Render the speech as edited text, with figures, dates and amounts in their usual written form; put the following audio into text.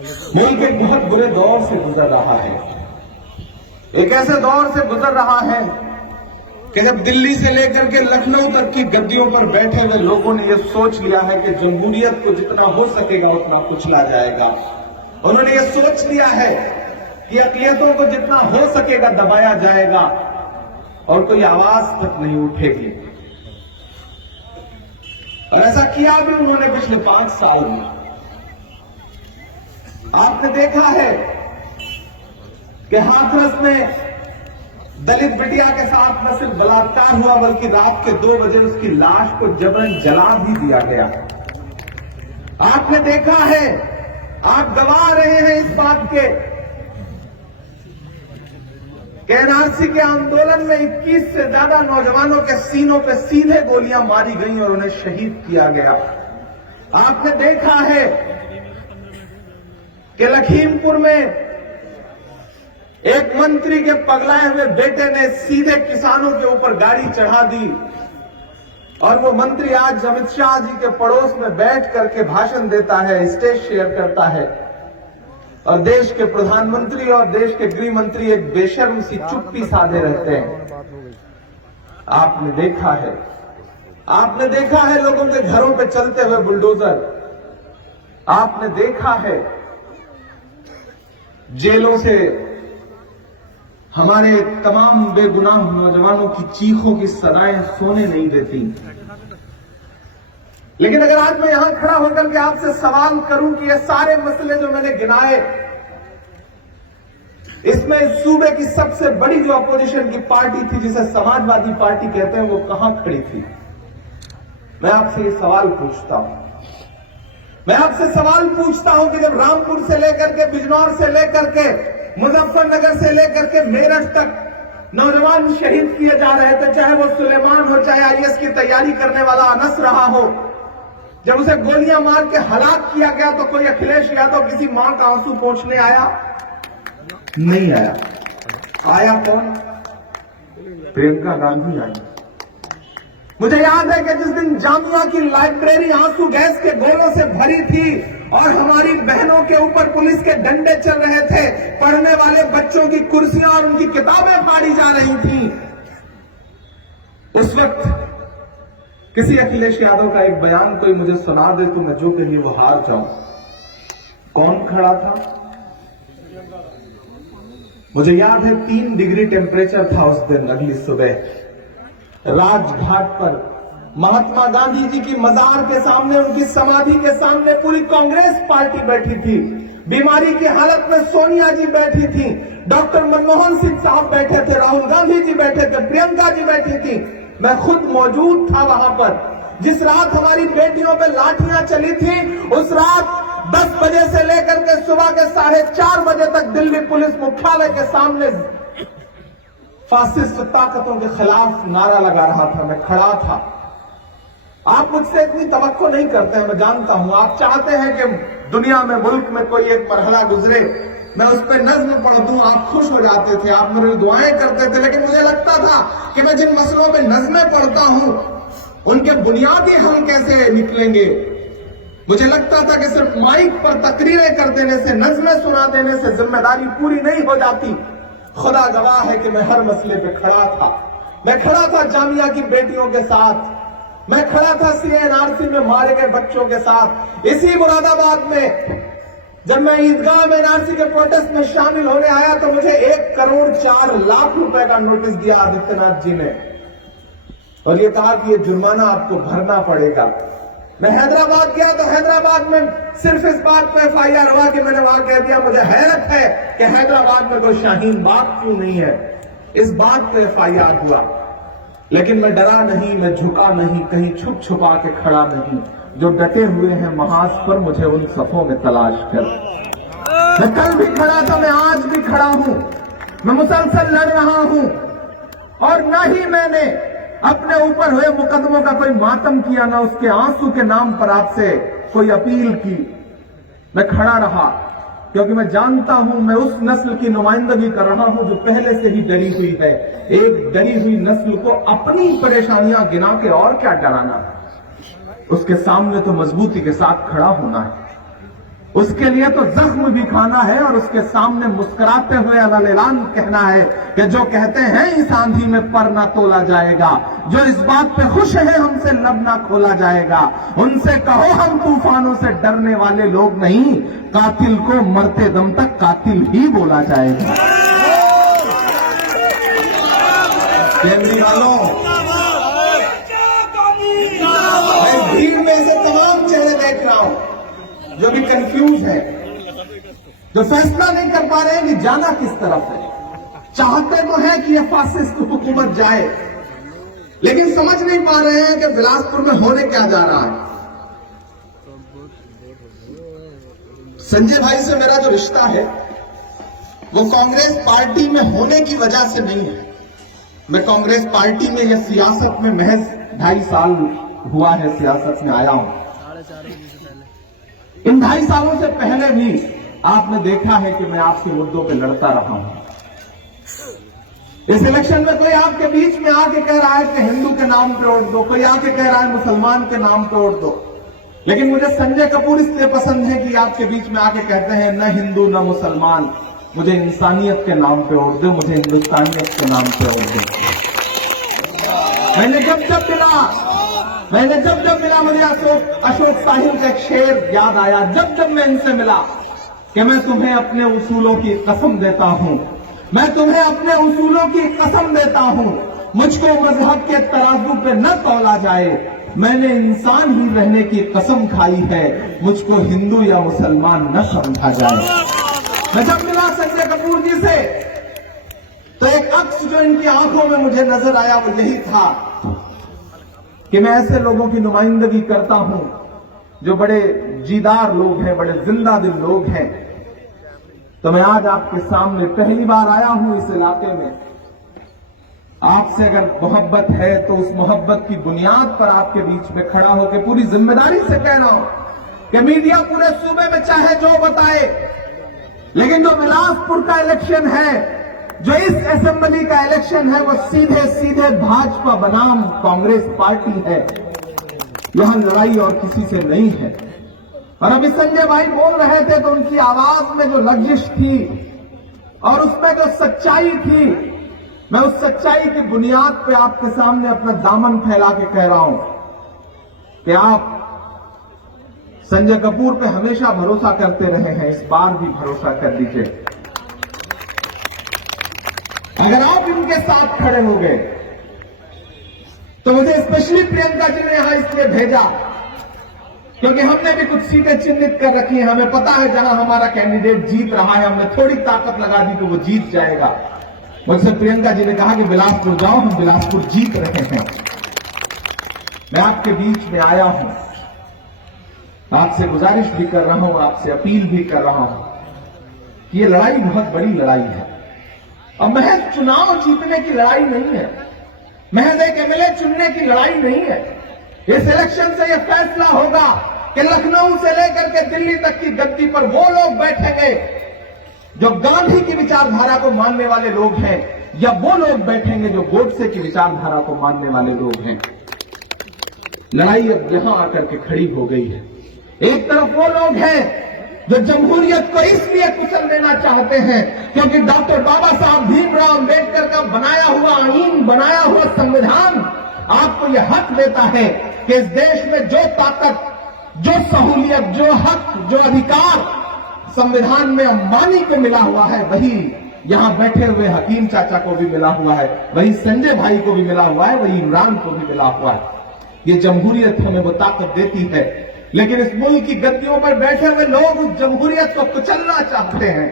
मुल्क एक बहुत बुरे दौर से गुजर रहा है। एक ऐसे दौर से गुजर रहा है कि जब दिल्ली से लेकर के लखनऊ तक की गद्दियों पर बैठे हुए लोगों ने यह सोच लिया है कि जमहूरियत को जितना हो सकेगा उतना कुचला जाएगा। उन्होंने यह सोच लिया है कि अक़लियतों को जितना हो सकेगा दबाया जाएगा और कोई आवाज तक नहीं उठेगी। और ऐसा किया भी उन्होंने पिछले 5 साल में। आपने देखा है कि हाथरस में दलित बिटिया के साथ न सिर्फ बलात्कार हुआ बल्कि रात के 2 बजे उसकी लाश को जबरन जला भी दिया गया। आपने देखा है, आप गवाह रहे हैं इस बात के कि एनआरसी के आंदोलन में 21 से ज्यादा नौजवानों के सीनों पे सीधे गोलियां मारी गई और उन्हें शहीद किया गया। आपने देखा है कि लखीमपुर में एक मंत्री के पगलाए हुए बेटे ने सीधे किसानों के ऊपर गाड़ी चढ़ा दी और वो मंत्री आज अमित शाह जी के पड़ोस में बैठ करके भाषण देता है, स्टेज शेयर करता है और देश के प्रधानमंत्री और देश के गृह मंत्री एक बेशर्म सी चुप्पी साधे रहते हैं। आपने देखा है लोगों के घरों पे चलते हुए बुलडोजर। आपने देखा है जेलों से हमारे तमाम बेगुनाह नौजवानों की चीखों की सदाएं सोने नहीं देती। लेकिन अगर आज मैं यहां खड़ा होकर के आपसे सवाल करूं कि ये सारे मसले जो मैंने गिनाए, इसमें इस सूबे की सबसे बड़ी जो अपोजिशन की पार्टी थी जिसे समाजवादी पार्टी कहते हैं, वो कहां खड़ी थी? मैं आपसे ये सवाल पूछता हूं। मैं आपसे सवाल पूछता हूं कि जब रामपुर से लेकर के, बिजनौर से लेकर के, मुजफ्फरनगर से लेकर के मेरठ तक नौजवान शहीद किए जा रहे थे, चाहे वो सुलेमान हो, चाहे आईएएस की तैयारी करने वाला अनस रहा हो, जब उसे गोलियां मार के हलाक किया गया तो कोई अखिलेश यादव किसी मां का आंसू पोंछने आया? नहीं आया। आया कौन? प्रियंका गांधी आई। मुझे याद है कि जिस दिन जामिया की लाइब्रेरी आंसू गैस के गोलों से भरी थी और हमारी बहनों के ऊपर पुलिस के डंडे चल रहे थे, पढ़ने वाले बच्चों की कुर्सियां और उनकी किताबें फाड़ी जा रही थी, उस वक्त किसी अखिलेश यादव का एक बयान कोई मुझे सुना दे तो मैं जो कहिए वो हार जाऊं। कौन खड़ा था? मुझे याद है 3 डिग्री टेम्परेचर था उस दिन। अगली सुबह राजघाट पर महात्मा गांधी जी की मजार के सामने, उनकी समाधि के सामने पूरी कांग्रेस पार्टी बैठी थी। बीमारी की हालत में सोनिया जी बैठी थी, डॉक्टर मनमोहन सिंह साहब बैठे थे, राहुल गांधी जी बैठे थे, प्रियंका जी बैठी थी। मैं खुद मौजूद था वहां पर। जिस रात हमारी बेटियों पे लाठियां चली थी, उस रात 10 बजे से लेकर के सुबह के 4:30 बजे तक दिल्ली पुलिस मुख्यालय के सामने फासिस्ट ताकतों के खिलाफ नारा लगा रहा था। मैं खड़ा था। आप मुझसे इतनी तवक्को नहीं करते हैं, मैं जानता हूं। आप चाहते हैं कि दुनिया में, मुल्क में कोई एक मरहला गुजरे, मैं उस पर नज्म पढ़ दूं, आप खुश हो जाते थे, आप मेरी दुआएं करते थे। लेकिन मुझे लगता था कि मैं जिन मसलों पे नज्में पढ़ता हूं उनके बुनियादी हल कैसे निकलेंगे। मुझे लगता था कि सिर्फ माइक पर तकरीरें कर देने से, नज्में सुना देने से जिम्मेदारी पूरी नहीं हो जाती। खुदा गवाह है कि मैं हर मसले पे खड़ा था। मैं खड़ा था जामिया की बेटियों के साथ, मैं खड़ा था सीएनआरसी में मारे गए बच्चों के साथ। इसी मुरादाबाद में जब मैं ईदगाह में एनआरसी के प्रोटेस्ट में शामिल होने आया तो मुझे 1,04,00,000 रुपए का नोटिस दिया आदित्यनाथ जी ने और ये कहा कि ये जुर्माना आपको भरना पड़ेगा। मैं हैदराबाद गया तो हैदराबाद में सिर्फ इस बात पर एफआईआर हुआ कि मैंने वहां कह दिया, मुझे हैरत है कि हैदराबाद में कोई शाहीन बाग क्यों नहीं है। इस बात पर एफआईआर हुआ, लेकिन मैं डरा नहीं, मैं झुका नहीं, कहीं छुप छुपा के खड़ा नहीं। जो डटे हुए हैं महाज पर, मुझे उन सफों में तलाश कर। मैं कल भी खड़ा था, मैं आज भी खड़ा हूं। मैं मुसलसल लड़ रहा हूं और ना ही मैंने अपने ऊपर हुए मुकदमों का कोई मातम किया, ना उसके आंसू के नाम पर आपसे कोई अपील की। मैं खड़ा रहा क्योंकि मैं जानता हूं मैं उस नस्ल की नुमाइंदगी कर रहा हूं जो पहले से ही डरी हुई है। एक डरी हुई नस्ल को अपनी परेशानियां गिना के और क्या डराना, उसके सामने तो मजबूती के साथ खड़ा होना है। उसके लिए तो जख्म भी खाना है और उसके सामने मुस्कुराते हुए अलग-ऐलान कहना है कि जो कहते हैं इस आंधी में पर ना तोला जाएगा, जो इस बात पे खुश है हमसे लब ना खोला जाएगा, उनसे कहो हम तूफानों से डरने वाले लोग नहीं, कातिल को मरते दम तक कातिल ही बोला जाएगा। केंद्रीय वालों, मैं भीड़ में से तमाम चेहरे देख रहा हूं जो भी कंफ्यूज है, जो फैसला नहीं कर पा रहे हैं कि जाना किस तरफ है। चाहते तो हैं कि यह फासिस्ट हुकूमत जाए, लेकिन समझ नहीं पा रहे हैं कि बिलासपुर में होने क्या जा रहा है। संजय भाई से मेरा जो रिश्ता है वो कांग्रेस पार्टी में होने की वजह से नहीं है। मैं कांग्रेस पार्टी में या सियासत में महज 2.5 साल हुआ है, सियासत में आया हूं। इन 2.5 सालों से पहले भी आपने देखा है कि मैं आपके मुद्दों पे लड़ता रहा हूं। इस इलेक्शन में कोई आपके बीच में आके कह रहा है कि हिंदू के नाम पे वोट दो, कोई आके कह रहा है मुसलमान के नाम पे वोट दो, लेकिन मुझे संजय कपूर इसलिए पसंद है कि आपके बीच में आके कहते हैं न हिंदू न मुसलमान, मुझे इंसानियत के नाम पे वोट दो, मुझे हिंदुस्तानियत के नाम पे वोट दो। मैंने जब जब मिला मुझे अशोक साहिल का एक शेर याद आया। जब मैं इनसे मिला कि मैं तुम्हें अपने उसूलों की कसम देता हूं, मैं तुम्हें अपने उसूलों की कसम देता हूं, मुझको मजहब के तराजू पे न तौला जाए, मैंने इंसान ही रहने की कसम खाई है, मुझको हिंदू या मुसलमान न समझा जाए। मैं जब मिला संजय कपूर जी से तो एक अक्स जो इनकी आंखों में मुझे नजर आया वो यही था कि मैं ऐसे लोगों की नुमाइंदगी करता हूं जो बड़े जीदार लोग हैं, बड़े जिंदा दिल लोग हैं। तो मैं आज आपके सामने पहली बार आया हूं इस इलाके में। आपसे अगर मोहब्बत है तो उस मोहब्बत की बुनियाद पर आपके बीच में खड़ा होकर पूरी जिम्मेदारी से कह रहा हूं कि मीडिया पूरे सूबे में चाहे जो बताए, लेकिन जो बिलासपुर का इलेक्शन है, जो इस असेंबली का इलेक्शन है, वो सीधे सीधे भाजपा बनाम कांग्रेस पार्टी है। यहां लड़ाई और किसी से नहीं है। और अभी संजय भाई बोल रहे थे तो उनकी आवाज में जो लग्जिश थी और उसमें जो सच्चाई थी, मैं उस सच्चाई की बुनियाद पे आपके सामने अपना दामन फैला के कह रहा हूं कि आप संजय कपूर पे हमेशा भरोसा करते रहे हैं, इस बार भी भरोसा कर लीजिए। अगर आप इनके साथ खड़े हो गए तो मुझे स्पेशली प्रियंका जी ने यहां इसलिए भेजा क्योंकि हमने भी कुछ सीटें चिन्हित कर रखी हैं। हमें पता है जहां हमारा कैंडिडेट जीत रहा है, हमने थोड़ी ताकत लगा दी तो वो जीत जाएगा। मुझसे प्रियंका जी ने कहा कि बिलासपुर जाओ, हम बिलासपुर जीत रहे हैं। मैं आपके बीच में आया हूं, आपसे गुजारिश भी कर रहा हूं, आपसे अपील भी कर रहा हूं कि ये लड़ाई बहुत बड़ी लड़ाई है और महज चुनाव जीतने की लड़ाई नहीं है, महज एक एमएलए चुनने की लड़ाई नहीं है। इस इलेक्शन से यह फैसला होगा कि लखनऊ से लेकर के दिल्ली तक की गद्दी पर वो लोग बैठेंगे जो गांधी की विचारधारा को मानने वाले लोग हैं, या वो लोग बैठेंगे जो गोडसे की विचारधारा को मानने वाले लोग हैं। लड़ाई अब यहां आकर के खड़ी हो गई है। एक तरफ वो लोग हैं जो जमहूरियत को इसलिए कुचल देना चाहते हैं क्योंकि डॉक्टर बाबा साहब भीमराव अम्बेडकर का बनाया हुआ आईन, बनाया हुआ संविधान आपको यह हक देता है कि इस देश में जो ताकत, जो सहूलियत, जो हक, जो अधिकार संविधान में अंबानी को मिला हुआ है, वही यहां बैठे हुए हकीम चाचा को भी मिला हुआ है, वही संजय भाई को भी मिला हुआ है, वही इमरान को भी मिला हुआ है। ये जमहूरियत हमें वो ताकत देती है, लेकिन इस मुल्क की गद्दियों पर बैठे हुए लोग उस जमहूरियत को कुचलना चाहते हैं।